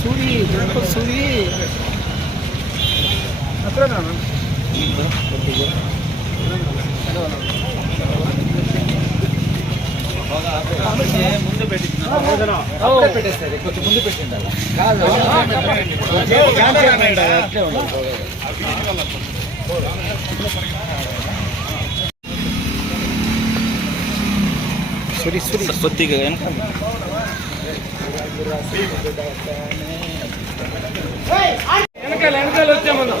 ಸೂರಿ ಗಣಪತಿ ಸೂರಿ ಹತ್ರ ನಾನು ముందు పెట్టేస్తారు కొంచెం ముందు పెట్టిండాలి సురి సురి సొత్తిగా వెనకాల వెనకాల వచ్చామన్నా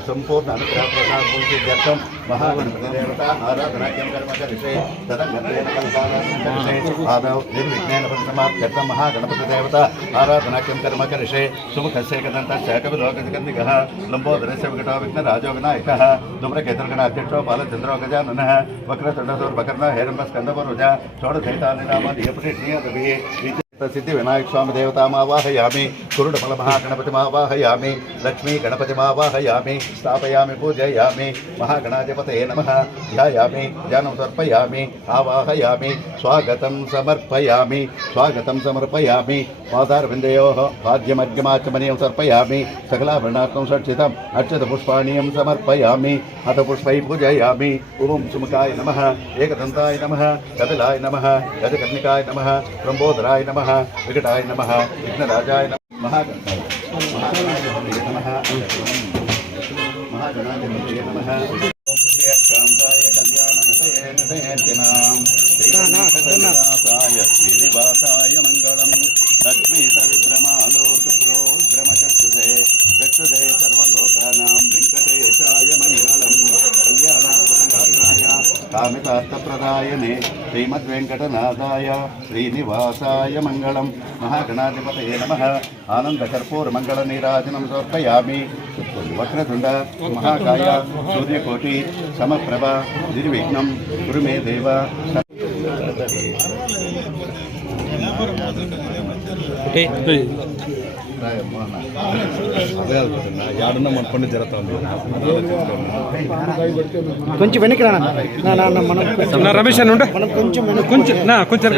संपूर्ण अनुग्रह प्रसाद पूर्तिर्थम महागणपति देवता आराधनाख्यम कर्मकरिषे तदंगतेन कल्पानां आदौ निर्विघ्नेन समाप्त्यर्थं महागणपति देवता आराधनाख्यम कर्मकरिषे सुमुखस्य कदन्तस्य कविलोकजगन्निकः लम्बोदरस्य विकटो विघ्नराजो विनायकः धूम्रकेतुर्गणाध्यक्षो बालचन्द्रो गजाननः वक्रतुण्डसूर्पकर्णो हेरम्बस्कन्दवरुजा षोडशैतानि नामानि सिद्धि विनायक स्वामी देवतामावाहयामि कुरुडफल महागणपतिमावाहयामि लक्ष्मी गणपतिमावाहयामि स्थापयामि पूजयामि महागणाधिपतये नमः ध्यायामि ध्यानं समर्पयामि आवाहयामि स्वागतं समर्पयामि पादारविन्दयोः पाद्यमर्घ्यमाचमनीयं समर्पयामि सकलाभरणार्थं षट्सितम् अर्चितपुष्पाणीयं समर्पयामि अथ पुष्पैः पूजयामि ओं सुमुखाय नमः एकदन्ताय नमः कपिलाय नमः गजकर्णिकाय नमः ब्रह्मोदराय नमः विकटाय नमः विघ्नराजाय नमः महागणाधिपतये नमः शान्ताय कल्याणनिधये श्रीनिवासाय मङ्गलं लक्ष्मी सविभ्रमालो शुभ्रो भ्रमचक्षुषे चक्षुषे सर्वलोकानां वेङ्कटेशाय मङ्गलं कल्याणाय कामितार्थप्रदायने श्रीमद्वेङ्कटनाथाय श्रीनिवासाय मङ्गलं महागणाधिपतये नमः आनन्दकर्पूरमङ्गलनीराजनं समर्पयामि वक्रतुण्ड महाकाय सूर्यकोटि समप्रभा निर्विघ्नं कुरु मे देव అదే అనుకుంటున్నా యాడున్నా మన పని జరుగుతా ఉంది కొంచెం వెనక్కి రానా మనం రమేష్ అని ఉండే మనం కొంచెం వెనక్కి కొంచెం కొంచెం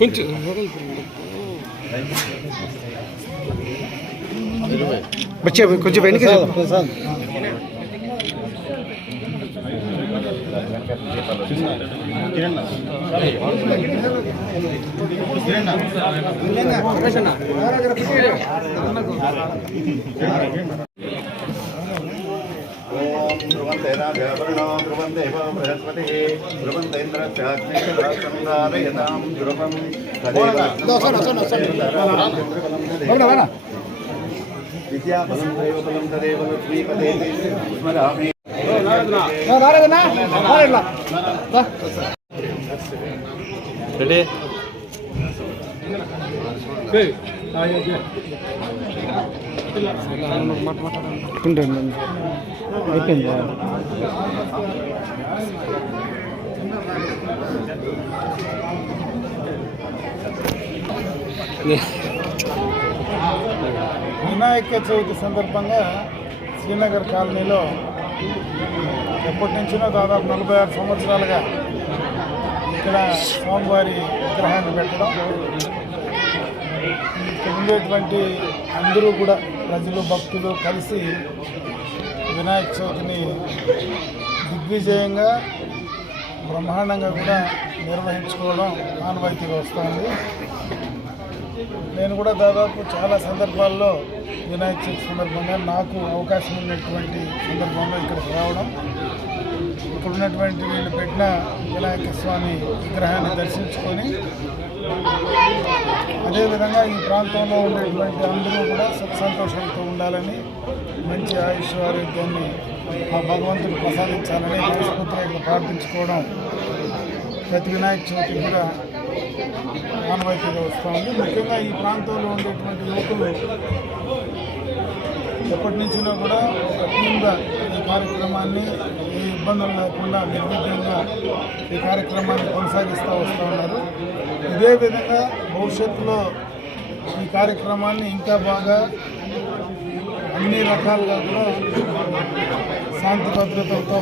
కొంచెం బచ్చే కొంచెం వెనక్కి ध्रुवन्ते राजवर्णो ध्रुवन्ते बृहस्पतिः ध्रुवन्ते इन्द्रश्चाग्निश्चन्द्रारयतां ध्रुवं विद्याबलं दैवबलं तदेव लक्ष्मीपते स्मरामि రెడీ అయిపోయింది వినాయక చవితి సందర్భంగా శ్రీనగర్ కాలనీలో ఎప్పటి నుంచినో దాదాపు 46 సంవత్సరాలుగా ఇక్కడ స్వామివారి విగ్రహాన్ని పెట్టడం, ఇక్కడ ఉండేటువంటి అందరూ కూడా ప్రజలు భక్తులు కలిసి వినాయక చవితిని దిగ్విజయంగా బ్రహ్మాండంగా కూడా నిర్వహించుకోవడం ఆనవాయితీగా వస్తుంది. నేను కూడా దాదాపు చాలా సందర్భాల్లో వినాయక చవితి సందర్భంగా నాకు అవకాశం ఉన్నటువంటి సందర్భంలో ఇక్కడికి రావడం, ఇక్కడ ఉన్నటువంటి వీళ్ళు పెట్టిన వినాయక స్వామి విగ్రహాన్ని దర్శించుకొని అదేవిధంగా ఈ ప్రాంతంలో ఉండేటువంటి అందరూ కూడా సుఖ సంతోషాలతో ఉండాలని, మంచి ఆయుష్ ఆరోగ్యాన్ని ఆ భగవంతుడు ప్రసాదించాలని మనస్ఫూర్తిగా ప్రార్థించుకోవడం ప్రతి వినాయక చవితి కూడా ఆనవాయితీగా వస్తూ ఉంది. ముఖ్యంగా ఈ ప్రాంతంలో ఉండేటువంటి యువకులు ఎప్పటి నుంచినో కూడా ఒక టీమ్గా ఈ కార్యక్రమాన్ని ఏ ఇబ్బందులు లేకుండా నిర్విఘ్నంగా ఈ కార్యక్రమాన్ని కొనసాగిస్తూ వస్తూ ఉన్నారు. ఇదే విధంగా భవిష్యత్తులో ఈ కార్యక్రమాన్ని ఇంకా బాగా అన్ని రకాలుగా కూడా శాంతి భద్రతలతో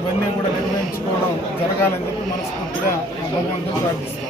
ఇవన్నీ కూడా నిర్వహించుకోవడం జరగాలని చెప్పి మనస్ఫూర్తిగా భగవంతుడు ప్రార్థిస్తాం.